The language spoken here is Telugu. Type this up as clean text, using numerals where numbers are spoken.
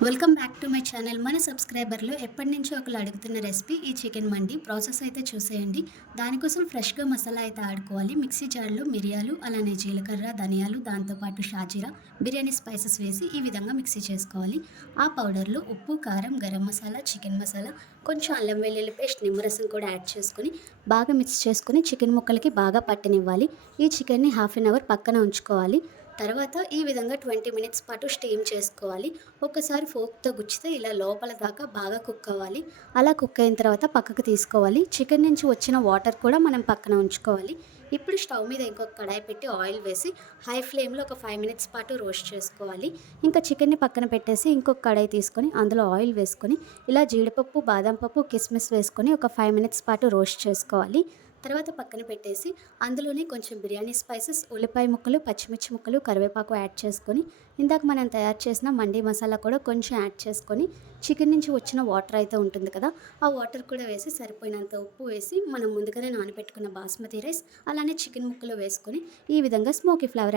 Welcome back to my channel. మన సబ్స్క్రైబర్లు ఎప్పటినుంచో ఒకళ్ళు అడుగుతున్న రెసిపీ ఈ చికెన్ మండి. ప్రాసెస్ అయితే చూసేయండి. దానికోసం ఫ్రెష్‌గా మసాలా అయితే ఆడుకోవాలి. మిక్సీ జార్‌లో మిరియాలు, అలానే జీలకర్ర, ధనియాలు, దాంతోపాటు షాజీరా, బిర్యానీ స్పైసెస్ వేసి ఈ విధంగా మిక్సీ చేసుకోవాలి. ఆ పౌడర్‌లో ఉప్పు, కారం, గరం మసాలా, చికెన్ మసాలా, కొంచెం అల్లం వెల్లుల్లి పేస్ట్, నిమ్మరసం కూడా యాడ్ చేసుకొని బాగా మిక్స్ చేసుకొని చికెన్ ముక్కలకి బాగా పట్టనివ్వాలి. ఈ చికెన్‌ని హాఫ్ అన్ అవర్ పక్కన ఉంచుకోవాలి. తర్వాత ఈ విధంగా 20 మినిట్స్ పాటు స్టీమ్ చేసుకోవాలి. ఒక్కసారి ఫోర్క్‌తో గుచ్చితే ఇలా లోపల దాకా బాగా కుక్ అవ్వాలి. అలా కుక్ అయిన తర్వాత పక్కకు తీసుకోవాలి. చికెన్ నుంచి వచ్చిన వాటర్ కూడా మనం పక్కన ఉంచుకోవాలి. ఇప్పుడు స్టవ్ మీద ఇంకొక కడాయి పెట్టి ఆయిల్ వేసి హై ఫ్లేమ్‌లో ఒక 5 మినిట్స్ పాటు రోస్ట్ చేసుకోవాలి. ఇంకా చికెన్‌ని పక్కన పెట్టేసి ఇంకొక కడాయి తీసుకొని అందులో ఆయిల్ వేసుకొని ఇలా జీడిపప్పు, బాదం పప్పు, కిస్మిస్ వేసుకొని ఒక 5 మినిట్స్ పాటు రోస్ట్ చేసుకోవాలి. తర్వాత పక్కన పెట్టేసి అందులోనే కొంచెం బిర్యానీ స్పైసెస్, ఉల్లిపాయ ముక్కలు, పచ్చిమిర్చి ముక్కలు, కరివేపాకు యాడ్ చేసుకొని ఇందాక మనం తయారు చేసిన మండి మసాలా కూడా కొంచెం యాడ్ చేసుకొని చికెన్ నుంచి వచ్చిన వాటర్ అయితే ఉంటుంది కదా, ఆ వాటర్ కూడా వేసి సరిపోయినంత ఉప్పు వేసి మనం ముందుగానే నానబెట్టుకున్న బాస్మతి రైస్ అలానే చికెన్ ముక్కలు వేసుకొని ఈ విధంగా స్మోకీ ఫ్లేవర్ యాడ్